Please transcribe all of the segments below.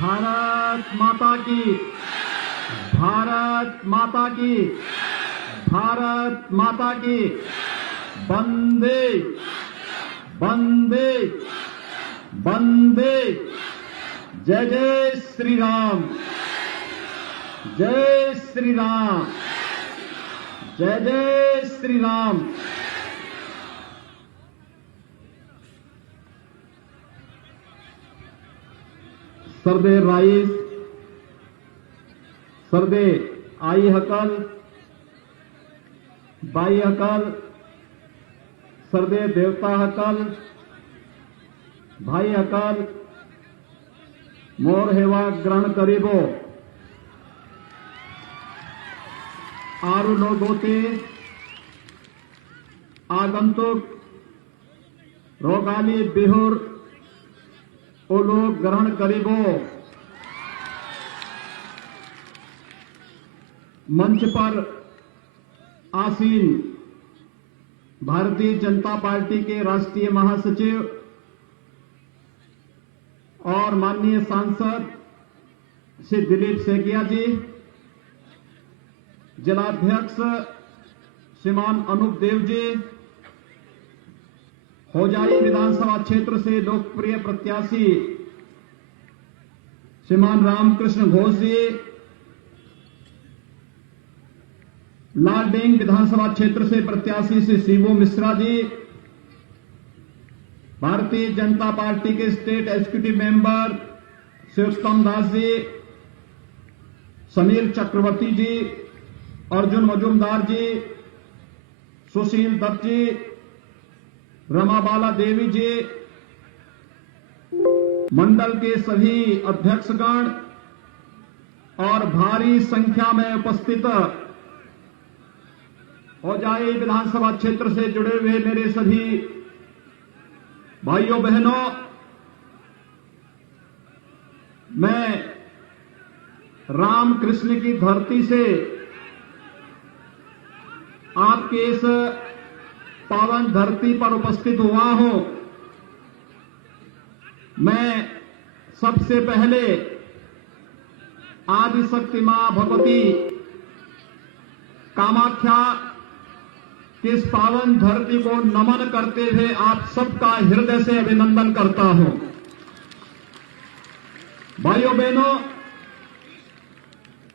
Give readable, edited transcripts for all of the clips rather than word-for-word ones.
भारत माता की, भारत माता की, भारत माता की। वंदे वंदे वंदे। जय जय श्री राम, जय श्री राम, जय जय श्री राम। सरदे राईस, सरदे आई हकल, बाई हकल, सरदे देवता हकल, भाई हकल, मोर हेवा ग्रहण करीबो। आरु लोगोते आगंतुक रोगाली बिहुर ओ लोग ग्रहण करीबो। मंच पर आसीन भारतीय जनता पार्टी के राष्ट्रीय महासचिव और माननीय सांसद श्री दिलीप सेकिया जी, जिलाध्यक्ष श्रीमान अनूप देव जी, होजाई विधानसभा क्षेत्र से लोकप्रिय प्रत्याशी श्रीमान रामकृष्ण घोष जी, लालडेंग विधानसभा क्षेत्र से प्रत्याशी श्री शिवू मिश्रा जी, भारतीय जनता पार्टी के स्टेट एग्जीक्यूटिव मेंबर श्री उत्तम दास जी, समीर चक्रवर्ती जी, अर्जुन मजूमदार जी, सुशील दत्त जी, रमाबाला देवी जी, मंडल के सभी अध्यक्षगण और भारी संख्या में उपस्थित होजाई विधानसभा क्षेत्र से जुड़े हुए मेरे सभी भाइयों बहनों, मैं रामकृष्ण की धरती से आपके इस पावन धरती पर उपस्थित हुआ हूं। मैं सबसे पहले आदिशक्ति मां भगवती कामाख्या की इस पावन धरती को नमन करते हुए आप सबका हृदय से अभिनंदन करता हूं। भाइयों बहनों,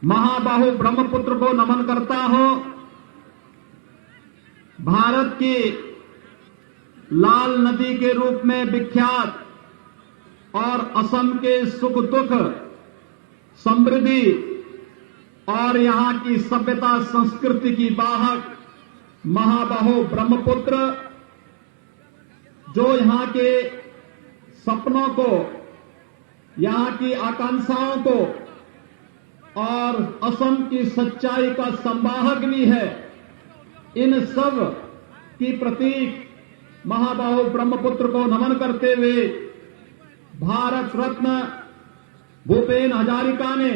महाबाहु ब्रह्मपुत्र को नमन करता हूं। भारत की लाल नदी के रूप में विख्यात और असम के सुख दुख, समृद्धि और यहां की सभ्यता संस्कृति की वाहक महाबाहु ब्रह्मपुत्र, जो यहां के सपनों को, यहां की आकांक्षाओं को और असम की सच्चाई का संवाहक भी है, इन सब की प्रतीक महाबाहु ब्रह्मपुत्र को नमन करते हुए भारत रत्न भूपेन हजारिका ने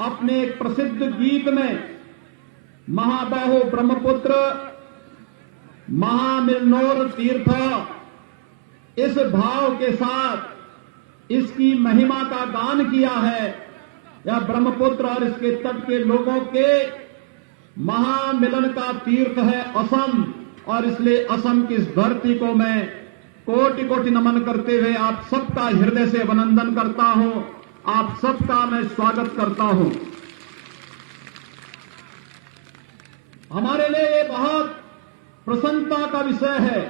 अपने एक प्रसिद्ध गीत में महाबाहु ब्रह्मपुत्र महामिलनोर तीर्थ, इस भाव के साथ इसकी महिमा का गान किया है। यह ब्रह्मपुत्र और इसके तट के लोगों के महामिलन का तीर्थ है असम, और इसलिए असम की इस धरती को मैं कोटि कोटि नमन करते हुए आप सबका हृदय से अभिनंदन करता हूं, आप सबका मैं स्वागत करता हूं। हमारे लिए ये बहुत प्रसन्नता का विषय है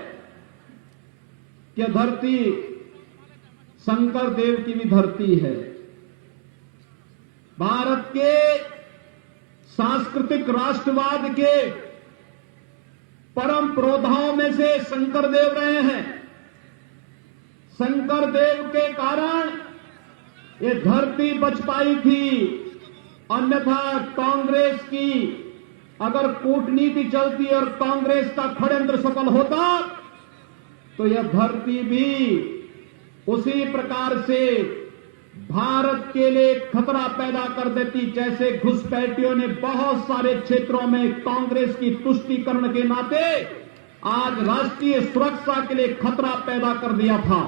कि धरती शंकर देव की भी धरती है। भारत के सांस्कृतिक राष्ट्रवाद के परम पुरोधाओं में से शंकर देव रहे हैं। शंकर देव के कारण ये धरती बच पाई थी, अन्यथा कांग्रेस की अगर कूटनीति चलती और कांग्रेस का षड्यंत्र सफल होता तो यह धरती भी उसी प्रकार से भारत के लिए खतरा पैदा कर देती, जैसे घुसपैठियों ने बहुत सारे क्षेत्रों में कांग्रेस की तुष्टीकरण के नाते आज राष्ट्रीय सुरक्षा के लिए खतरा पैदा कर दिया था।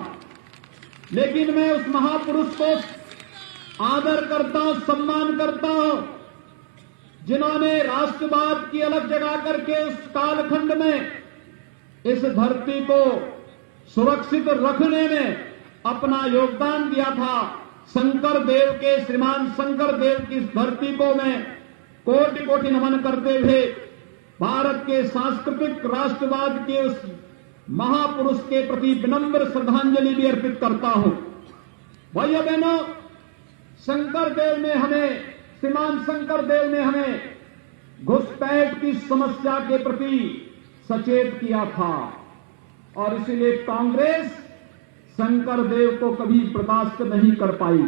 लेकिन मैं उस महापुरुष को आदर करता हूं, सम्मान करता हूं, जिन्होंने राष्ट्रवाद की अलग जगा करके उस कालखंड में इस धरती को सुरक्षित रखने में अपना योगदान दिया था। शंकर देव के, श्रीमान शंकर देव की इस धरती को मैं कोटि कोटि नमन करते हुए भारत के सांस्कृतिक राष्ट्रवाद के उस महापुरुष के प्रति विनम्र श्रद्धांजलि भी अर्पित करता हूं। भाइयों बहनों, शंकर देव ने हमें, श्रीमान शंकर देव ने हमें घुसपैठ की समस्या के प्रति सचेत किया था और इसीलिए कांग्रेस शंकर देव को कभी बर्दाश्त नहीं कर पाई,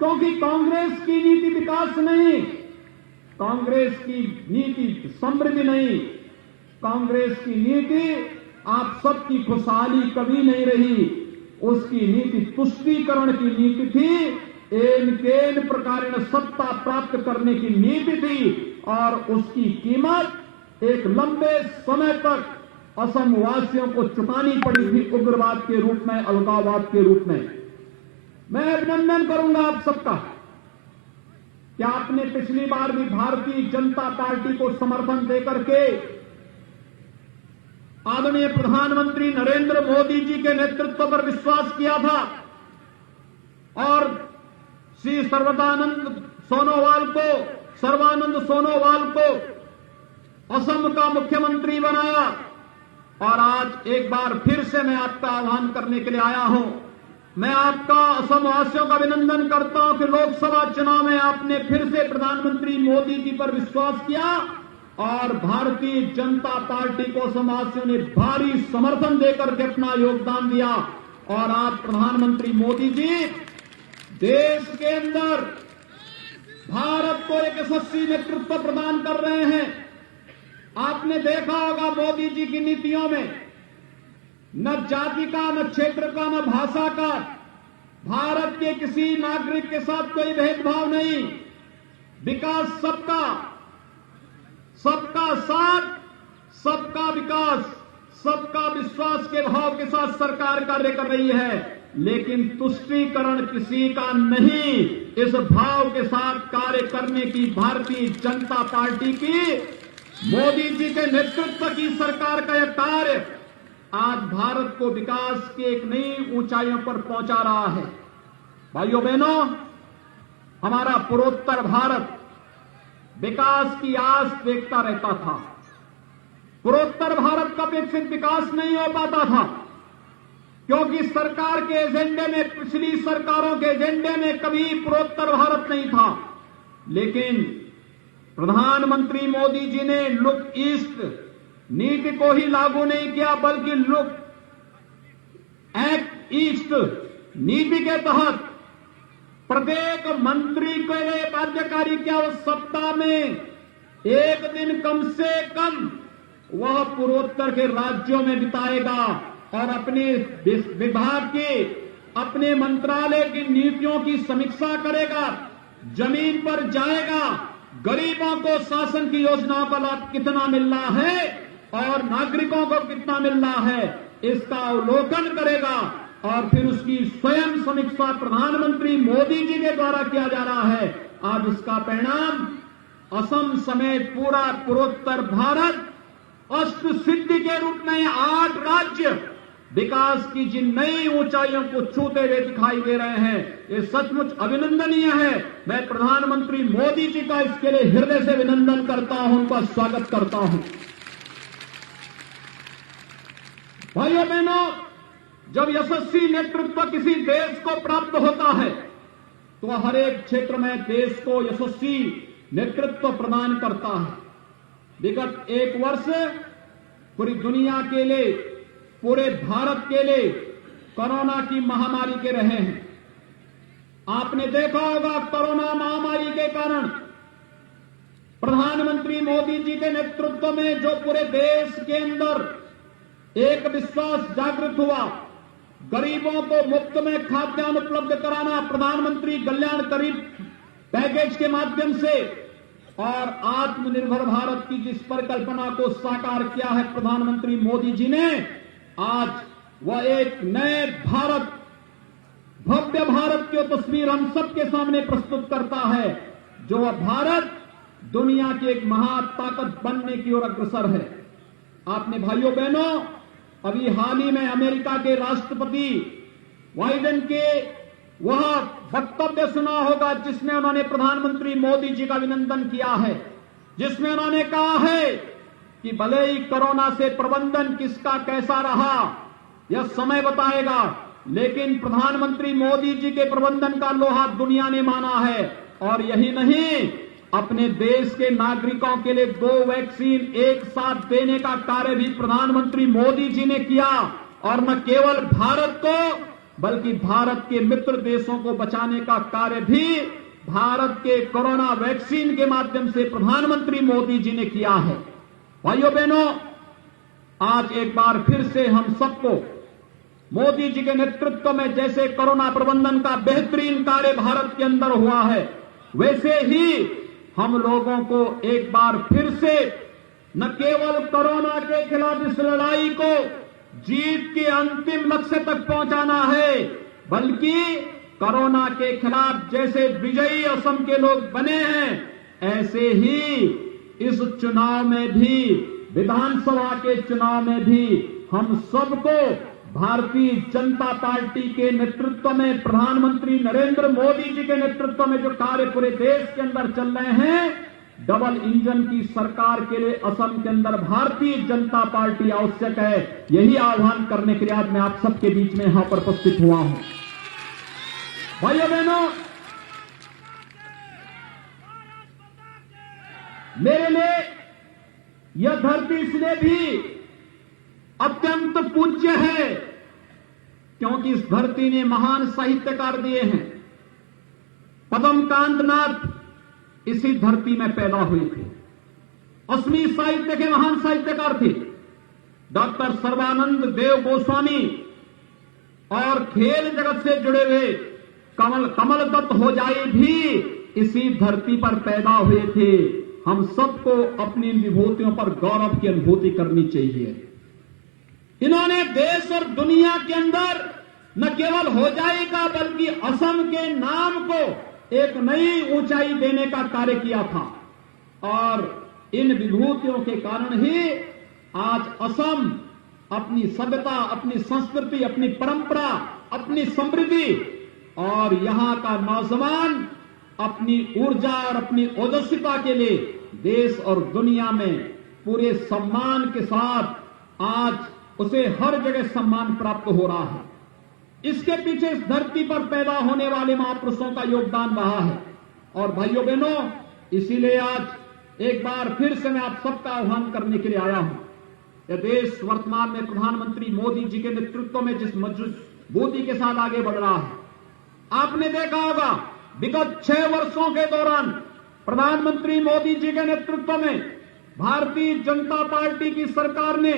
क्योंकि कांग्रेस की नीति विकास नहीं, कांग्रेस की नीति समृद्धि नहीं, कांग्रेस की नीति आप सबकी खुशहाली कभी नहीं रही। उसकी नीति तुष्टीकरण की नीति थी, एन प्रकार सत्ता प्राप्त करने की नीति थी और उसकी कीमत एक लंबे समय तक असम वासियों को चुकानी पड़ी थी, उग्रवाद के रूप में, अलगाववाद के रूप में। मैं अभिनंदन करूंगा आप सबका कि आपने पिछली बार भी भारतीय जनता पार्टी को समर्थन देकर के आदरणीय प्रधानमंत्री नरेंद्र मोदी जी के नेतृत्व पर विश्वास किया था और श्री सर्वानंद सोनोवाल को असम का मुख्यमंत्री बनाया और आज एक बार फिर से मैं आपका आह्वान करने के लिए आया हूं। मैं आपका असम वासियों का अभिनंदन करता हूं कि लोकसभा चुनाव में आपने फिर से प्रधानमंत्री मोदी जी पर विश्वास किया और भारतीय जनता पार्टी को असम वासियों ने भारी समर्थन देकर के अपना योगदान दिया और आज प्रधानमंत्री मोदी जी देश के अंदर भारत को एक यशस्वी नेतृत्व प्रदान कर रहे हैं। आपने देखा होगा मोदी जी की नीतियों में न जाति का, न क्षेत्र का, न भाषा का, भारत के किसी नागरिक के साथ कोई भेदभाव नहीं, विकास सबका, सबका साथ, सबका विकास, सबका विश्वास के भाव के साथ सरकार कार्य कर रही है, लेकिन तुष्टीकरण किसी का नहीं। इस भाव के साथ कार्य करने की भारतीय जनता पार्टी की, मोदी जी के नेतृत्व की सरकार का यह कार्य आज भारत को विकास की एक नई ऊंचाइयों पर पहुंचा रहा है। भाइयों बहनों, हमारा पूर्वोत्तर भारत विकास की आस देखता रहता था। पूर्वोत्तर भारत का विकसित विकास नहीं हो पाता था क्योंकि सरकार के एजेंडे में, पिछली सरकारों के एजेंडे में कभी पूर्वोत्तर भारत नहीं था। लेकिन प्रधानमंत्री मोदी जी ने लुक ईस्ट नीति को ही लागू नहीं किया, बल्कि लुक एक्ट ईस्ट नीति के तहत प्रत्येक मंत्री के लिए बाध्यकारी क्या उस सप्ताह में एक दिन कम से कम वह पूर्वोत्तर के राज्यों में बिताएगा और अपने विभाग की, अपने मंत्रालय की नीतियों की समीक्षा करेगा, जमीन पर जाएगा, गरीबों को शासन की योजनाओं का लाभ कितना मिल रहा है और नागरिकों को कितना मिल रहा है, इसका अवलोकन करेगा और फिर उसकी स्वयं समीक्षा प्रधानमंत्री मोदी जी के द्वारा किया जा रहा है। आज इसका परिणाम असम समेत पूरा पूर्वोत्तर भारत अष्ट सिद्धि के रूप में 8 राज्य विकास की जिन नई ऊंचाइयों को छूते हुए दिखाई दे रहे हैं, ये सचमुच अभिनंदनीय है। मैं प्रधानमंत्री मोदी जी का इसके लिए हृदय से अभिनंदन करता हूं, उनका स्वागत करता हूं। भाइयों बहनों, जब यशस्वी नेतृत्व किसी देश को प्राप्त होता है तो हर एक क्षेत्र में देश को यशस्वी नेतृत्व प्रदान करता है। विगत 1 वर्ष पूरी दुनिया के लिए, पूरे भारत के लिए कोरोना की महामारी के रहे हैं। आपने देखा होगा कोरोना महामारी के कारण प्रधानमंत्री मोदी जी के नेतृत्व में जो पूरे देश के अंदर एक विश्वास जागृत हुआ, गरीबों को मुफ्त में खाद्यान्न उपलब्ध कराना प्रधानमंत्री कल्याणकारी पैकेज के माध्यम से और आत्मनिर्भर भारत की जिस परिकल्पना को साकार किया है प्रधानमंत्री मोदी जी ने, आज वह एक नए भारत भव्य भारत की तस्वीर हम सबके सामने प्रस्तुत करता है, जो भारत दुनिया की एक महाताकत बनने की ओर अग्रसर है। आपने भाइयों बहनों अभी हाल ही में अमेरिका के राष्ट्रपति बाइडेन के वह वक्तव्य सुना होगा जिसमें उन्होंने प्रधानमंत्री मोदी जी का अभिनंदन किया है, जिसमें उन्होंने कहा है कि भले ही कोरोना से प्रबंधन किसका कैसा रहा यह समय बताएगा, लेकिन प्रधानमंत्री मोदी जी के प्रबंधन का लोहा दुनिया ने माना है। और यही नहीं, अपने देश के नागरिकों के लिए 2 वैक्सीन एक साथ देने का कार्य भी प्रधानमंत्री मोदी जी ने किया। और न केवल भारत को बल्कि भारत के मित्र देशों को बचाने का कार्य भी भारत के कोरोना वैक्सीन के माध्यम से प्रधानमंत्री मोदी जी ने किया है। भाइयों बहनों, आज एक बार फिर से हम सबको मोदी जी के नेतृत्व में जैसे कोरोना प्रबंधन का बेहतरीन कार्य भारत के अंदर हुआ है, वैसे ही हम लोगों को एक बार फिर से न केवल कोरोना के खिलाफ इस लड़ाई को जीत के अंतिम लक्ष्य तक पहुंचाना है, बल्कि कोरोना के खिलाफ जैसे विजयी असम के लोग बने हैं, ऐसे ही इस चुनाव में भी, विधानसभा के चुनाव में भी हम सबको भारतीय जनता पार्टी के नेतृत्व में, प्रधानमंत्री नरेंद्र मोदी जी के नेतृत्व में जो कार्य पूरे देश के अंदर चल रहे हैं, डबल इंजन की सरकार के लिए असम के अंदर भारतीय जनता पार्टी आवश्यक है। यही आह्वान करने के लिए आज मैं आप सबके बीच में यहां पर उपस्थित हुआ हूं। भाइयों बहनों, मेरे लिए यह धरती इसलिए भी अत्यंत पूज्य है क्योंकि इस धरती ने महान साहित्यकार दिए हैं। पद्मकांत नाथ इसी धरती में पैदा हुए थे। असमी साहित्य के महान साहित्यकार थे। डॉक्टर सर्बानंद देव गोस्वामी और खेल जगत से जुड़े हुए कमल दत्त होजाई भी इसी धरती पर पैदा हुए थे। हम सबको अपनी इन विभूतियों पर गौरव की अनुभूति करनी चाहिए। इन्होंने देश और दुनिया के अंदर न केवल होजाई का बल्कि असम के नाम को एक नई ऊंचाई देने का कार्य किया था। और इन विभूतियों के कारण ही आज असम अपनी सभ्यता, अपनी संस्कृति, अपनी परंपरा, अपनी समृद्धि और यहां का नौजवान अपनी ऊर्जा और अपनी ओजस्विता के लिए देश और दुनिया में पूरे सम्मान के साथ आज उसे हर जगह सम्मान प्राप्त हो रहा है। इसके पीछे इस धरती पर पैदा होने वाले महापुरुषों का योगदान रहा है। और भाइयों बहनों, इसीलिए आज एक बार फिर से मैं आप सबका आह्वान करने के लिए आया हूं। यह देश वर्तमान में प्रधानमंत्री मोदी जी के नेतृत्व में जिस मजबूती के साथ आगे बढ़ रहा है, आपने देखा होगा विगत 6 वर्षों के दौरान प्रधानमंत्री मोदी जी के नेतृत्व में भारतीय जनता पार्टी की सरकार ने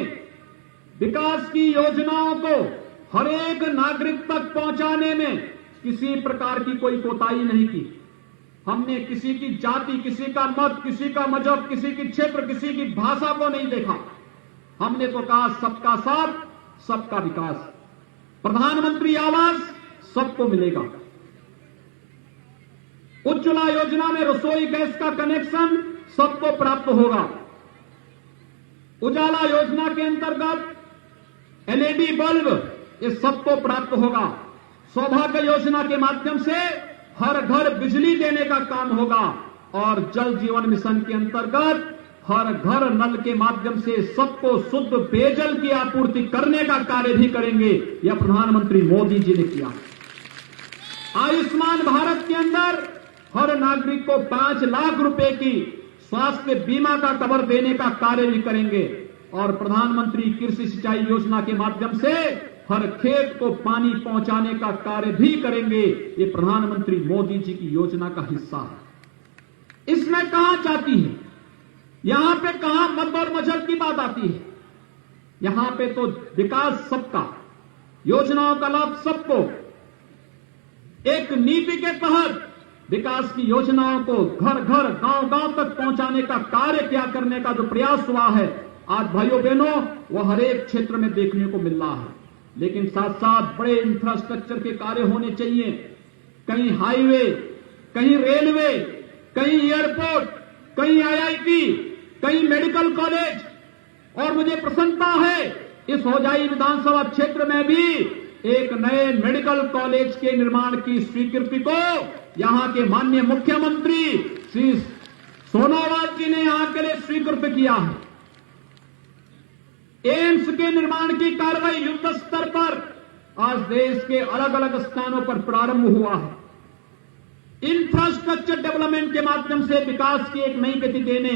विकास की योजनाओं को हर एक नागरिक तक पहुंचाने में किसी प्रकार की कोई कोताही नहीं की। हमने किसी की जाति, किसी का मत, किसी का मजहब, किसी की क्षेत्र, किसी की भाषा को नहीं देखा। हमने तो कहा सबका साथ, सबका विकास। प्रधानमंत्री आवास सबको मिलेगा। उज्ज्वला योजना में रसोई गैस का कनेक्शन सबको प्राप्त होगा। उजाला योजना के अंतर्गत एलईडी बल्ब ये सबको प्राप्त होगा। सौभाग्य योजना के माध्यम से हर घर बिजली देने का काम होगा। और जल जीवन मिशन के अंतर्गत हर घर नल के माध्यम से सबको शुद्ध पेयजल की आपूर्ति करने का कार्य भी करेंगे। यह प्रधानमंत्री मोदी जी ने किया। आयुष्मान भारत के अंदर हर नागरिक को 5 लाख रुपए की स्वास्थ्य बीमा का कवर देने का कार्य भी करेंगे। और प्रधानमंत्री कृषि सिंचाई योजना के माध्यम से हर खेत को पानी पहुंचाने का कार्य भी करेंगे। ये प्रधानमंत्री मोदी जी की योजना का हिस्सा है। इसमें कहां जाती है, यहां पे कहां मत और मजहब की बात आती है? यहां पे तो विकास सबका, योजनाओं का लाभ सबको, एक नीति के तहत विकास की योजनाओं को घर घर, गांव गांव तक पहुंचाने का कार्य क्या करने का जो प्रयास हुआ है, आज भाइयों बहनों वो हर एक क्षेत्र में देखने को मिल रहा है। लेकिन साथ साथ बड़े इंफ्रास्ट्रक्चर के कार्य होने चाहिए। कहीं हाईवे, कहीं रेलवे, कहीं एयरपोर्ट, कहीं आईआईटी, कहीं मेडिकल कॉलेज। और मुझे प्रसन्नता है इस होजाई विधानसभा क्षेत्र में भी एक नए मेडिकल कॉलेज के निर्माण की स्वीकृति को यहां के माननीय मुख्यमंत्री श्री सोनोवाल जी ने यहां के लिए स्वीकृत किया है। एम्स के निर्माण की कार्रवाई युद्ध स्तर पर आज देश के अलग अलग स्थानों पर प्रारंभ हुआ है। इंफ्रास्ट्रक्चर डेवलपमेंट के माध्यम से विकास की एक नई गति देने,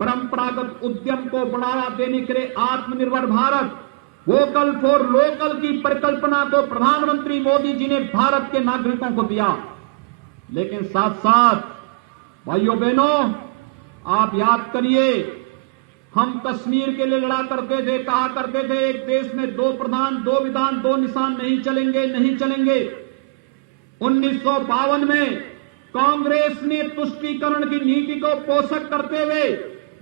परंपरागत उद्यम को बढ़ावा देने के लिए आत्मनिर्भर भारत, वोकल फॉर लोकल की परिकल्पना को प्रधानमंत्री मोदी जी ने भारत के नागरिकों को दिया। लेकिन साथ साथ भाइयों बहनों, आप याद करिए, हम कश्मीर के लिए लड़ा करते थे, कहा करते थे एक देश में दो प्रधान, दो विधान, दो निशान, नहीं चलेंगे, नहीं चलेंगे। 1952 में कांग्रेस ने तुष्टीकरण की नीति को पोषक करते हुए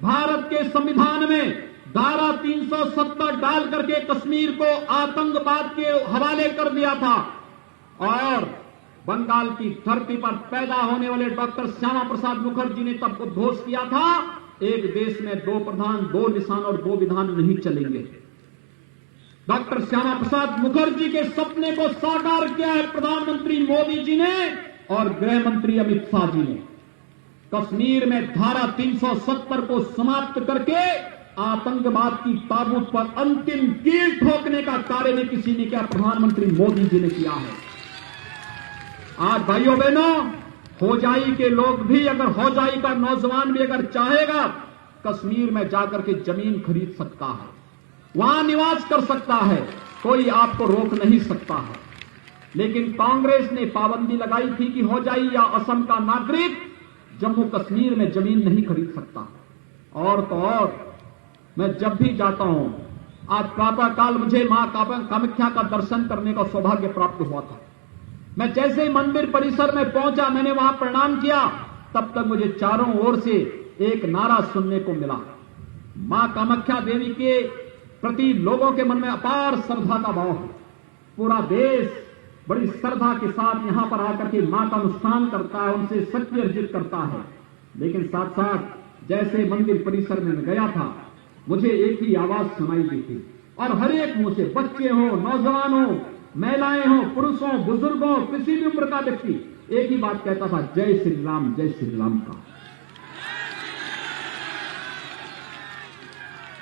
भारत के संविधान में धारा 370 डाल करके कश्मीर को आतंकवाद के हवाले कर दिया था। और बंगाल की धरती पर पैदा होने वाले डॉक्टर श्यामा प्रसाद मुखर्जी ने तब उद्घोष किया था, एक देश में दो प्रधान, दो निशान और दो विधान नहीं चलेंगे। डॉक्टर श्यामा प्रसाद मुखर्जी के सपने को साकार किया है प्रधानमंत्री मोदी जी ने और गृह मंत्री अमित शाह जी ने। कश्मीर में धारा 370 को समाप्त करके आतंकवाद की ताबूत पर अंतिम कील ठोकने का कार्य नहीं किसी ने किया, प्रधानमंत्री मोदी जी ने किया है। आज भाइयों बहनों, होजाई के लोग भी, अगर होजाई का नौजवान भी अगर चाहेगा, कश्मीर में जाकर के जमीन खरीद सकता है, वहां निवास कर सकता है, कोई आपको रोक नहीं सकता है। लेकिन कांग्रेस ने पाबंदी लगाई थी कि होजाई या असम का नागरिक जम्मू कश्मीर में जमीन नहीं खरीद सकता। और तो और, मैं जब भी जाता हूं, आज प्रातःकाल मुझे मां कामाख्या का दर्शन करने का सौभाग्य प्राप्त हुआ था। मैं जैसे ही मंदिर परिसर में पहुंचा, मैंने वहां प्रणाम किया, तब तक मुझे चारों ओर से एक नारा सुनने को मिला। मां कामाख्या देवी के प्रति लोगों के मन में अपार श्रद्धा का भाव है। पूरा देश बड़ी श्रद्धा के साथ यहां पर आकर के मां का अनुष्ठान करता है, उनसे शक्ति अर्जित करता है। लेकिन साथ साथ जैसे मंदिर परिसर में मैं गया था, मुझे एक ही आवाज सुनाई दी थी और हर एक मुंह से, बच्चे हो, नौजवान हो, महिलाएं हो, पुरुष हो, बुजुर्ग हो, किसी भी उम्र का व्यक्ति एक ही बात कहता था, जय श्री राम, जय श्री राम का।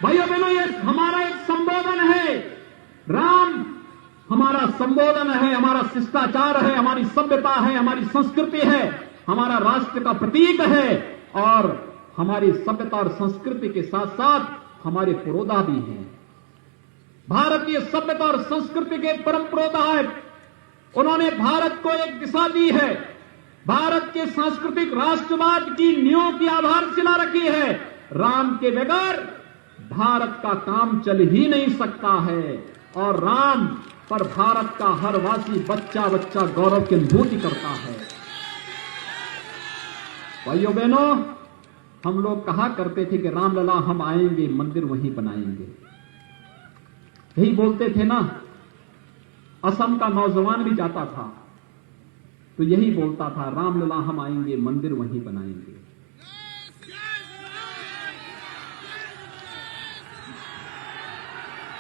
भाइयों बहनों, ये हमारा एक संबोधन है। राम हमारा संबोधन है, हमारा शिष्टाचार है, हमारी सभ्यता है, हमारी संस्कृति है, हमारा राष्ट्र का प्रतीक है और हमारी सभ्यता और संस्कृति के साथ साथ हमारे पुरोधा भी हैं। भारतीय सभ्यता और संस्कृति के परम पुरोधा है। उन्होंने भारत को एक दिशा दी है। भारत के सांस्कृतिक राष्ट्रवाद की नींव की आधारशिला रखी है। राम के बगैर भारत का काम चल ही नहीं सकता है और राम पर भारत का हर वासी बच्चा बच्चा गौरव की अनुभूति करता है। भाइयों बहनों, हम लोग कहा करते थे कि रामलला हम आएंगे, मंदिर वहीं बनाएंगे, यही बोलते थे ना। असम का नौजवान भी जाता था तो यही बोलता था, रामलला हम आएंगे, मंदिर वहीं बनाएंगे।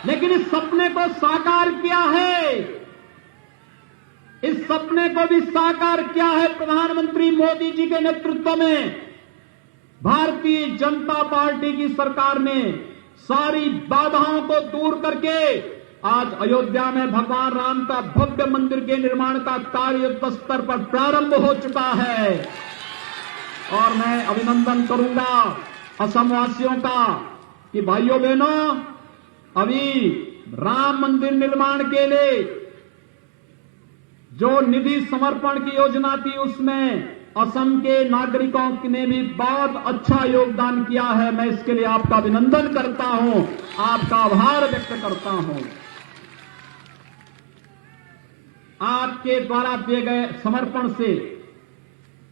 लेकिन इस सपने को साकार किया है, इस सपने को भी साकार किया है प्रधानमंत्री मोदी जी के नेतृत्व में। भारतीय जनता पार्टी की सरकार ने सारी बाधाओं को दूर करके आज अयोध्या में भगवान राम का भव्य मंदिर के निर्माण का कार्य युद्ध स्तर पर प्रारंभ हो चुका है। और मैं अभिनंदन करूंगा असम वासियों का कि भाइयों बहनों, अभी राम मंदिर निर्माण के लिए जो निधि समर्पण की योजना थी, उसमें असम के नागरिकों ने भी बहुत अच्छा योगदान किया है। मैं इसके लिए आपका अभिनंदन करता हूं, आपका आभार व्यक्त करता हूं। आपके द्वारा दिए गए समर्पण से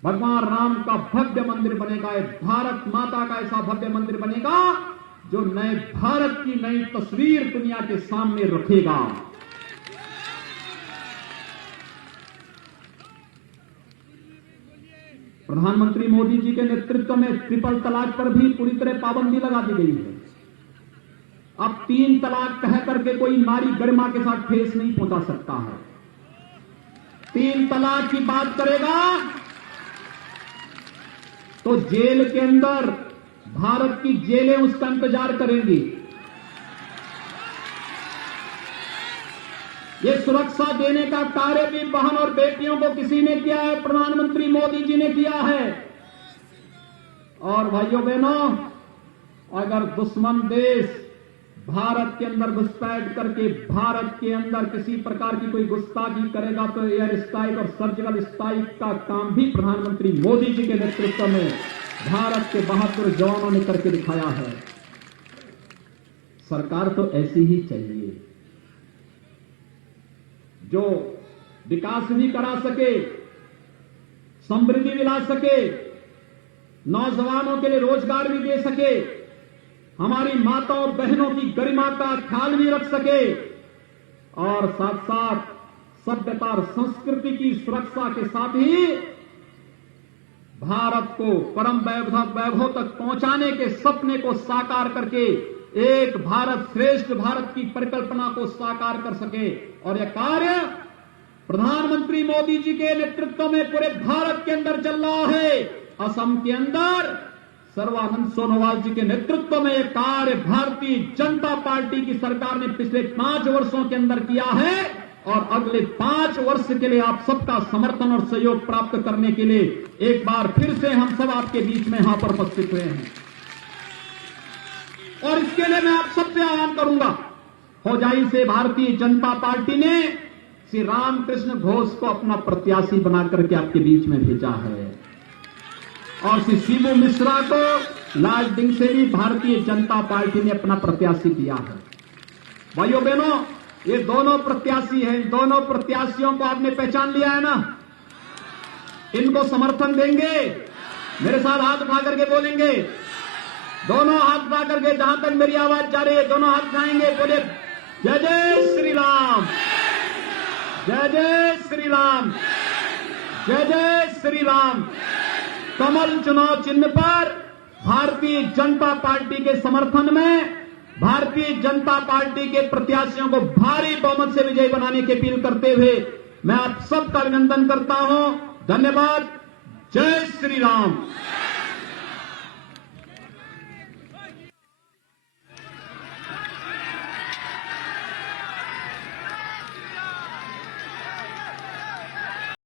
भगवान राम का भव्य मंदिर बनेगा, भारत माता का ऐसा भव्य मंदिर बनेगा जो नए भारत की नई तस्वीर दुनिया के सामने रखेगा। प्रधानमंत्री मोदी जी के नेतृत्व में ट्रिपल तलाक पर भी पूरी तरह पाबंदी लगा दी गई है। अब 3 तलाक कह करके कोई नारी गरिमा के साथ ठेस नहीं पहुंचा सकता है। 3 तलाक की बात करेगा तो जेल के अंदर भारत की जेलें उसका इंतजार करेंगी। ये सुरक्षा देने का कार्य भी बहन और बेटियों को किसी ने किया है, प्रधानमंत्री मोदी जी ने किया है। और भाइयों बहनों, अगर दुश्मन देश भारत के अंदर घुसपैठ करके भारत के अंदर किसी प्रकार की कोई गुस्ताखी करेगा तो एयर स्ट्राइक और सर्जिकल स्ट्राइक का काम भी प्रधानमंत्री मोदी जी के नेतृत्व में भारत के बहादुर जवानों ने करके दिखाया है। सरकार तो ऐसी ही चाहिए जो विकास भी करा सके, समृद्धि भी ला सके, नौजवानों के लिए रोजगार भी दे सके, हमारी माताओं बहनों की गरिमा का ख्याल भी रख सके और साथ साथ सभ्यता और संस्कृति की सुरक्षा के साथ ही भारत को परम वैभव तक पहुंचाने के सपने को साकार करके एक भारत श्रेष्ठ भारत की परिकल्पना को साकार कर सके। और यह कार्य प्रधानमंत्री मोदी जी के नेतृत्व में पूरे भारत के अंदर चल रहा है। असम के अंदर सर्बानंद सोनोवाल जी के नेतृत्व में यह कार्य भारतीय जनता पार्टी की सरकार ने पिछले 5 वर्षों के अंदर किया है और अगले 5 वर्ष के लिए आप सबका समर्थन और सहयोग प्राप्त करने के लिए एक बार फिर से हम सब आपके बीच में यहां पर उपस्थित हुए हैं। और इसके लिए मैं आप सबसे आह्वान करूंगा, होजाई से भारतीय जनता पार्टी ने श्री रामकृष्ण घोष को अपना प्रत्याशी बनाकर के आपके बीच में भेजा है और श्री शिबू मिश्रा को लालडिंग से भी भारतीय जनता पार्टी ने अपना प्रत्याशी दिया है। भाइयों बहनों, ये दोनों प्रत्याशी हैं, दोनों प्रत्याशियों को आपने पहचान लिया है ना? इनको समर्थन देंगे? मेरे साथ हाथ उठा करके बोलेंगे, दोनों हाथ उठा करके, जहां तक मेरी आवाज जा रही है दोनों हाथ उठाएंगे, बोले जय जय श्री राम, जय जय श्री राम, जय जय श्री राम। कमल चुनाव चिन्ह पर भारतीय जनता पार्टी के समर्थन में भारतीय जनता पार्टी के प्रत्याशियों को भारी बहुमत से विजयी बनाने की अपील करते हुए मैं आप सबका अभिनंदन करता हूं। धन्यवाद। जय श्री राम।